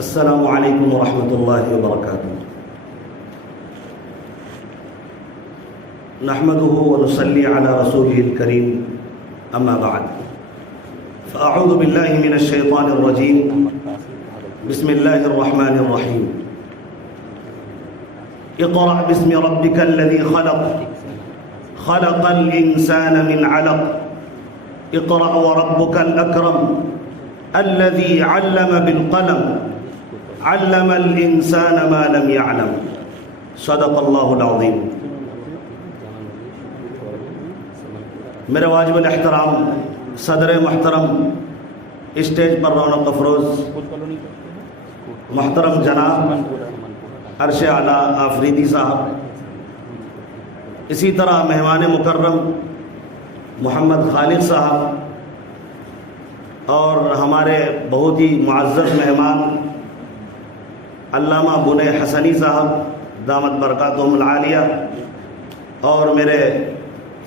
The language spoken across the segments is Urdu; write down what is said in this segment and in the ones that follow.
السلام علیکم ورحمۃ اللہ وبرکاتہ۔ نحمده ونصلي على رسوله الكريم اما بعد فاعوذ باللہ من الشیطان الرجیم بسم اللہ الرحمن الرحیم۔ اقرأ باسم ربک الذی خلق خلق الانسان من علق اقرأ وربک الاکرم الذی علم بالقلم علم الانسان ما لم يعلم صدق اللہ العظیم۔ میرے واجب الاحترام صدر محترم، اسٹیج پر رونق افروز محترم جناب عرش اعلیٰ آفریدی صاحب، اسی طرح مہمان مکرم محمد خالد صاحب، اور ہمارے بہت ہی معزز مہمان علامہ بن حسنی صاحب دامت برکاتہم العالیہ، اور میرے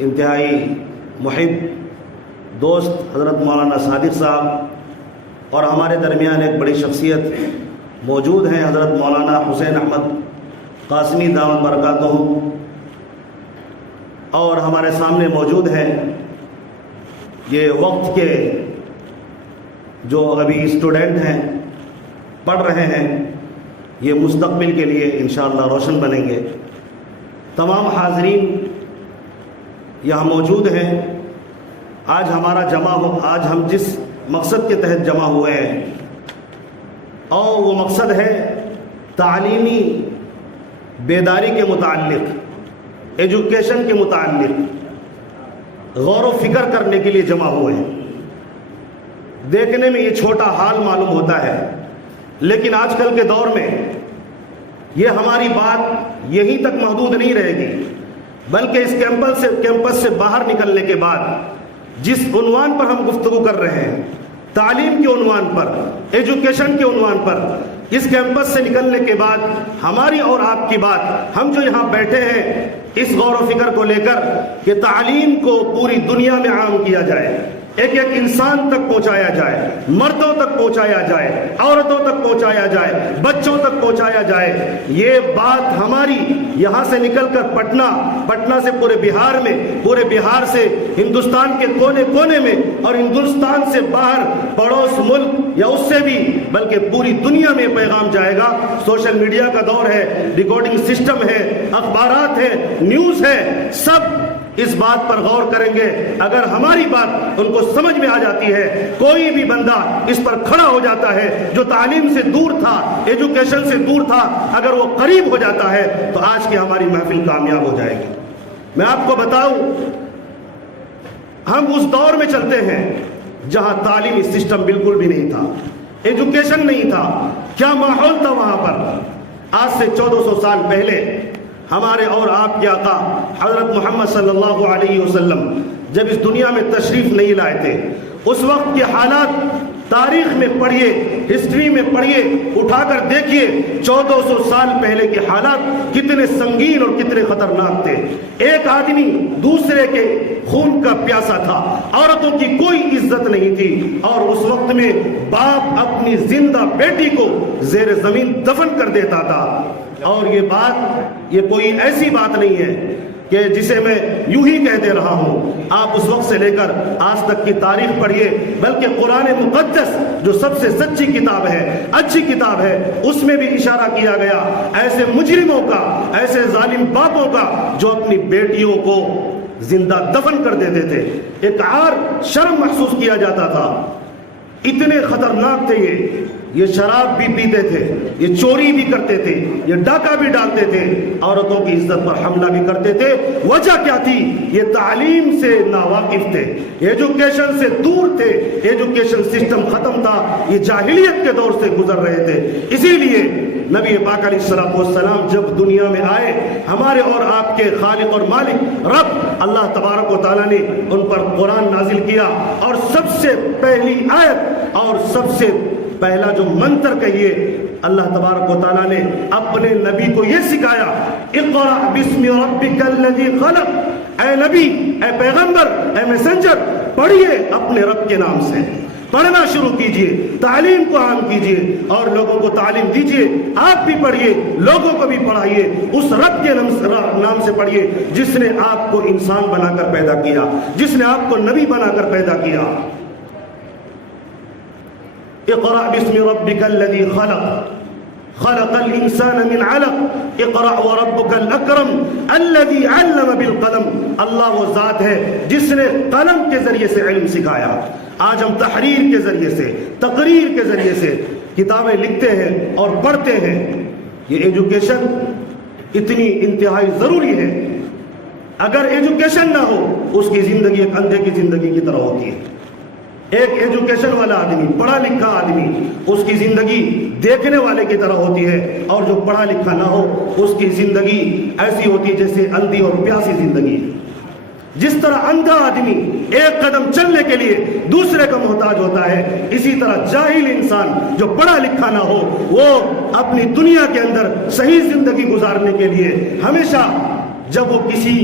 انتہائی محب دوست حضرت مولانا صادق صاحب، اور ہمارے درمیان ایک بڑی شخصیت موجود ہیں حضرت مولانا حسین احمد قاسمی دامت برکاتہم، اور ہمارے سامنے موجود ہیں یہ وقت کے جو ابھی اسٹوڈنٹ ہیں، پڑھ رہے ہیں، یہ مستقبل کے لیے انشاءاللہ روشن بنیں گے۔ تمام حاضرین یہاں موجود ہیں۔ آج آج ہم جس مقصد کے تحت جمع ہوئے ہیں، اور وہ مقصد ہے تعلیمی بیداری کے متعلق، ایجوکیشن کے متعلق غور و فکر کرنے کے لیے جمع ہوئے ہیں۔ دیکھنے میں یہ چھوٹا حال معلوم ہوتا ہے، لیکن آج کل کے دور میں یہ ہماری بات یہیں تک محدود نہیں رہے گی، بلکہ اس کیمپس سے باہر نکلنے کے بعد جس عنوان پر ہم گفتگو کر رہے ہیں، تعلیم کے عنوان پر، ایجوکیشن کے عنوان پر، اس کیمپس سے نکلنے کے بعد ہماری اور آپ کی بات، ہم جو یہاں بیٹھے ہیں اس غور و فکر کو لے کر کہ تعلیم کو پوری دنیا میں عام کیا جائے، ایک ایک انسان تک پہنچایا جائے، مردوں تک پہنچایا جائے، عورتوں تک پہنچایا جائے، بچوں تک پہنچایا جائے، یہ بات ہماری یہاں سے نکل کر پٹنہ سے پورے بہار سے ہندوستان کے کونے کونے میں، اور ہندوستان سے باہر پڑوس ملک یا اس سے بھی بلکہ پوری دنیا میں پیغام جائے گا۔ سوشل میڈیا کا دور ہے، ریکارڈنگ سسٹم ہے، اخبارات ہے، نیوز ہے، سب اس بات پر غور کریں گے۔ اگر ہماری بات ان کو سمجھ میں آ جاتی ہے، کوئی بھی بندہ اس پر کھڑا ہو جاتا ہے جو تعلیم سے دور تھا، ایجوکیشن سے دور تھا، اگر وہ قریب ہو جاتا ہے تو آج کی ہماری محفل کامیاب ہو جائے گی۔ میں آپ کو بتاؤں، ہم اس دور میں چلتے ہیں جہاں تعلیمی سسٹم بالکل بھی نہیں تھا، ایجوکیشن نہیں تھا۔ کیا ماحول تھا وہاں پر؟ آج سے 1400 سال پہلے ہمارے اور آپ کے آقا حضرت محمد صلی اللہ علیہ وسلم جب اس دنیا میں تشریف نہیں لائے تھے، اس وقت کے حالات تاریخ میں پڑھیے، ہسٹری میں پڑھیے، اٹھا کر دیکھیے 1400 سال پہلے کے حالات کتنے سنگین اور کتنے خطرناک تھے۔ ایک آدمی دوسرے کے خون کا پیاسا تھا، عورتوں کی کوئی عزت نہیں تھی، اور اس وقت میں باپ اپنی زندہ بیٹی کو زیر زمین دفن کر دیتا تھا۔ اور یہ کوئی ایسی بات نہیں ہے کہ جسے میں یوں ہی کہہ دے رہا ہوں۔ آپ اس وقت سے لے کر آج تک کی تاریخ پڑھیے، بلکہ قرآن مقدس جو سب سے سچی کتاب ہے، اچھی کتاب ہے، اس میں بھی اشارہ کیا گیا ایسے مجرموں کا، ایسے ظالم باپوں کا جو اپنی بیٹیوں کو زندہ دفن کر دیتے تھے۔ ایک عار شرم محسوس کیا جاتا تھا، اتنے خطرناک تھے یہ شراب بھی پیتے تھے، یہ چوری بھی کرتے تھے، یہ ڈاکہ بھی ڈالتے تھے، عورتوں کی عزت پر حملہ بھی کرتے تھے۔ وجہ کیا تھی؟ یہ تعلیم سے ناواقف تھے، ایجوکیشن سے دور تھے، ایجوکیشن سسٹم ختم تھا، یہ جاہلیت کے دور سے گزر رہے تھے۔ اسی لیے نبی پاک علیہ السلام جب دنیا میں آئے، ہمارے اور آپ کے خالق اور مالک رب اللہ تبارک و تعالیٰ نے ان پر قرآن نازل کیا، اور سب سے پہلی آیت اور سب سے پہلا جو منتر کہیے، اللہ تبارک و تعالیٰ نے اپنے نبی کو یہ سکھایا، اقرأ باسم ربک الذی خلق۔ اے نبی، اے پیغمبر، اے میسنجر، پڑھیے اپنے رب کے نام سے۔ پڑھنا شروع کیجئے، تعلیم کو عام کیجئے اور لوگوں کو تعلیم دیجئے۔ آپ بھی پڑھیے، لوگوں کو بھی پڑھائیے، اس رب کے نام سے پڑھیے جس نے آپ کو انسان بنا کر پیدا کیا، جس نے آپ کو نبی بنا کر پیدا کیا۔ اقرأ باسم ربک الذی خلق خلق الانسان من علق اقرأ وربک الاکرم الذی علم بالقلم۔ اللہ وہ ذات ہے جس نے قلم کے ذریعے سے علم سکھایا۔ آج ہم تحریر کے ذریعے سے، تقریر کے ذریعے سے کتابیں لکھتے ہیں اور پڑھتے ہیں۔ یہ ایجوکیشن اتنی انتہائی ضروری ہے۔ اگر ایجوکیشن نہ ہو اس کی زندگی ایک اندھے کی زندگی کی طرح ہوتی ہے۔ ایک ایجوکیشن والا آدمی، پڑھا لکھا آدمی، اس کی زندگی دیکھنے والے کی طرح ہوتی ہے، اور جو پڑھا لکھا نہ ہو اس کی زندگی ایسی ہوتی ہے جیسے اندھی اور پیاسی زندگی۔ جس طرح اندھا آدمی ایک قدم چلنے کے لیے دوسرے کا محتاج ہوتا ہے، اسی طرح جاہل انسان جو پڑھا لکھا نہ ہو وہ اپنی دنیا کے اندر صحیح زندگی گزارنے کے لیے ہمیشہ جب وہ کسی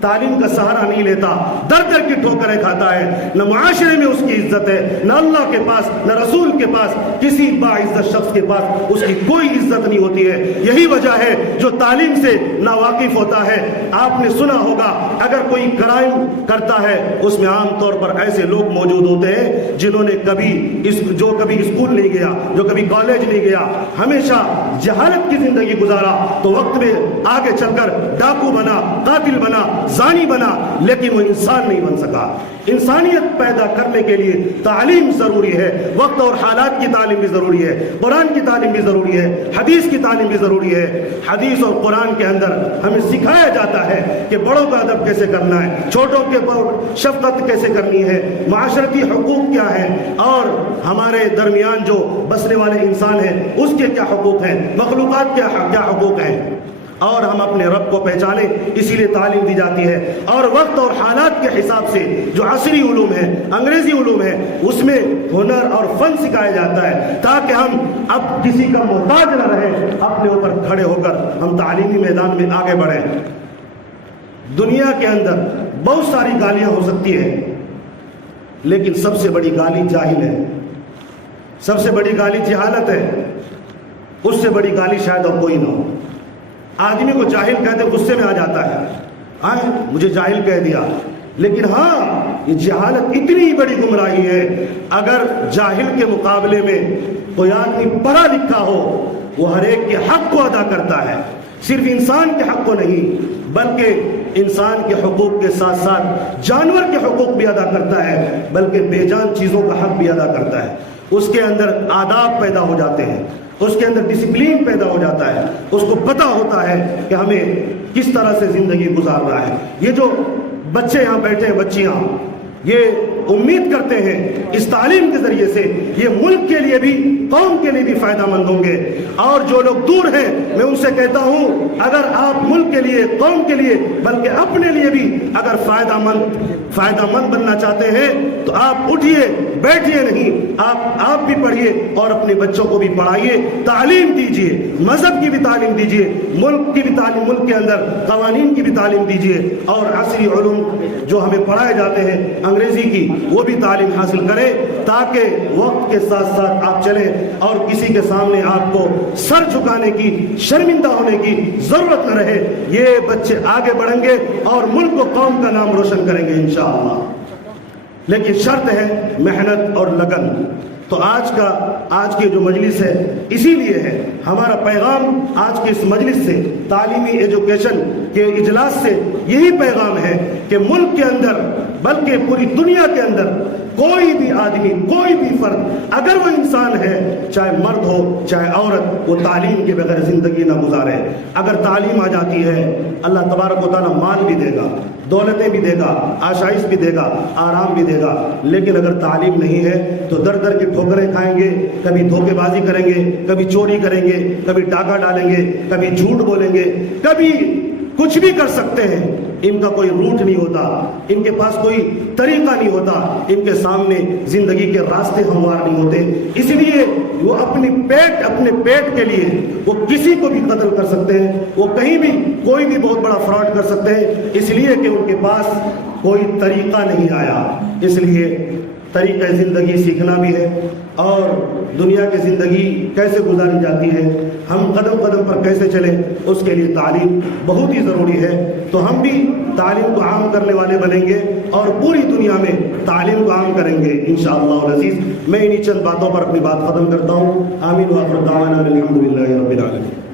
تعلیم کا سہارا نہیں لیتا، در در کی ٹھوکریں کھاتا ہے۔ نہ معاشرے میں اس کی عزت ہے، نہ اللہ کے پاس، نہ رسول کے پاس، کسی باعزت شخص کے پاس اس کی کوئی عزت نہیں ہوتی ہے۔ یہی وجہ ہے جو تعلیم سے ناواقف ہوتا ہے۔ آپ نے سنا ہوگا اگر کوئی کرائم کرتا ہے اس میں عام طور پر ایسے لوگ موجود ہوتے ہیں جنہوں نے کبھی اسکول نہیں گیا، جو کبھی کالج نہیں گیا، ہمیشہ جہالت کی زندگی گزارا، تو وقت میں آگے چل کر ڈاکو بنا، قاتل بنا، زانی بنا، لیکن وہ انسان نہیں بن سکا۔ انسانیت پیدا کرنے کے لیے تعلیم ضروری ہے، وقت اور حالات کی تعلیم بھی ضروری ہے، قرآن کی تعلیم بھی ضروری ہے، حدیث کی تعلیم بھی ضروری ہے۔ حدیث اور قرآن کے اندر ہمیں سکھایا جاتا ہے کہ بڑوں کا ادب کیسے کرنا ہے، چھوٹوں کے شفقت کیسے کرنی ہے، معاشرتی حقوق کیا ہے، اور ہمارے درمیان جو بسنے والے انسان ہیں اس کے کیا حقوق ہیں، مخلوقات کے کیا حقوق ہیں، اور ہم اپنے رب کو پہچانیں، اسی لیے تعلیم دی جاتی ہے۔ اور وقت اور حالات کے حساب سے جو عصری علوم ہے، انگریزی علوم ہے، اس میں ہنر اور فن سکھایا جاتا ہے تاکہ ہم اب کسی کا محتاج نہ رہیں، اپنے اوپر کھڑے ہو کر ہم تعلیمی میدان میں آگے بڑھیں۔ دنیا کے اندر بہت ساری گالیاں ہو سکتی ہیں، لیکن سب سے بڑی گالی جاہل ہے، سب سے بڑی گالی جہالت ہے، اس سے بڑی گالی شاید اور کوئی نہ ہو۔ آدمی کو جاہل کہتے غصے میں آ جاتا ہے، مجھے جاہل کہہ دیا، لیکن ہاں یہ جہالت اتنی بڑی گمراہی ہے۔ اگر جاہل کے مقابلے میں کوئی آدمی پڑھا لکھا ہو وہ ہر ایک کے حق کو ادا کرتا ہے، صرف انسان کے حق کو نہیں بلکہ انسان کے حقوق کے ساتھ ساتھ جانور کے حقوق بھی ادا کرتا ہے، بلکہ بے جان چیزوں کا حق بھی ادا کرتا ہے۔ اس کے اندر آداب پیدا ہو جاتے ہیں، اس کے اندر ڈسپلین پیدا ہو جاتا ہے، اس کو پتہ ہوتا ہے کہ ہمیں کس طرح سے زندگی گزارنا ہے۔ یہ جو بچے یہاں بیٹھے ہیں، بچیاں، یہ امید کرتے ہیں اس تعلیم کے ذریعے سے یہ ملک کے لیے بھی، قوم کے لیے بھی فائدہ مند ہوں گے۔ اور جو لوگ دور ہیں میں ان سے کہتا ہوں اگر آپ ملک کے لیے، قوم کے لیے، بلکہ اپنے لیے بھی اگر فائدہ مند بننا چاہتے ہیں تو آپ اٹھیے، بیٹھیے نہیں، آپ بھی پڑھیے اور اپنے بچوں کو بھی پڑھائیے، تعلیم دیجیے، مذہب کی بھی تعلیم دیجیے، ملک کی بھی تعلیم، ملک کے اندر قوانین کی بھی تعلیم دیجیے، اور عصری علوم جو ہمیں پڑھائے جاتے ہیں انگریزی کی وہ بھی تعلیم حاصل کریں تاکہ وقت کے ساتھ ساتھ آپ چلیں اور کسی کے سامنے آپ کو سر جھکانے کی، شرمندہ ہونے کی ضرورت نہ رہے۔ یہ بچے آگے بڑھیں گے اور ملک و قوم کا نام روشن کریں گے انشاءاللہ، لیکن شرط ہے محنت اور لگن۔ تو آج کی جو مجلس ہے اسی لیے ہے، ہمارا پیغام آج کے اس مجلس سے، تعلیمی ایجوکیشن کے اجلاس سے یہی پیغام ہے کہ ملک کے اندر بلکہ پوری دنیا کے اندر کوئی بھی آدمی، کوئی بھی فرد اگر وہ انسان ہے، چاہے مرد ہو چاہے عورت، وہ تعلیم کے بغیر زندگی نہ گزارے۔ اگر تعلیم آ جاتی ہے اللہ تبارک و تعالیٰ مال بھی دے گا، دولتیں بھی دے گا، آشائش بھی دے گا، آرام بھی دے گا، لیکن اگر تعلیم نہیں ہے تو در در کی ٹھوکریں کھائیں گے، کبھی دھوکے بازی کریں گے، کبھی چوری کریں گے، کبھی ڈاکہ ڈالیں گے، کبھی جھوٹ بولیں گے، کبھی کچھ بھی کر سکتے ہیں۔ ان کا کوئی روٹ نہیں ہوتا، ان کے پاس کوئی طریقہ نہیں ہوتا، ان کے سامنے زندگی کے راستے ہموار نہیں ہوتے، اس لیے وہ اپنے پیٹ کے لیے وہ کسی کو بھی قتل کر سکتے ہیں، وہ کہیں بھی کوئی بھی بہت بڑا فراڈ کر سکتے ہیں، اس لیے کہ ان کے پاس کوئی طریقہ نہیں آیا۔ اس لیے طریقہ زندگی سیکھنا بھی ہے، اور دنیا کی زندگی کیسے گزاری جاتی ہے، ہم قدم قدم پر کیسے چلیں، اس کے لیے تعلیم بہت ہی ضروری ہے۔ تو ہم بھی تعلیم کو عام کرنے والے بنیں گے اور پوری دنیا میں تعلیم کو عام کریں گے انشاءاللہ العزیز۔ میں انہی چند باتوں پر اپنی بات ختم کرتا ہوں۔ آمین وآخر دعوانا الحمدللہ رب العالمین۔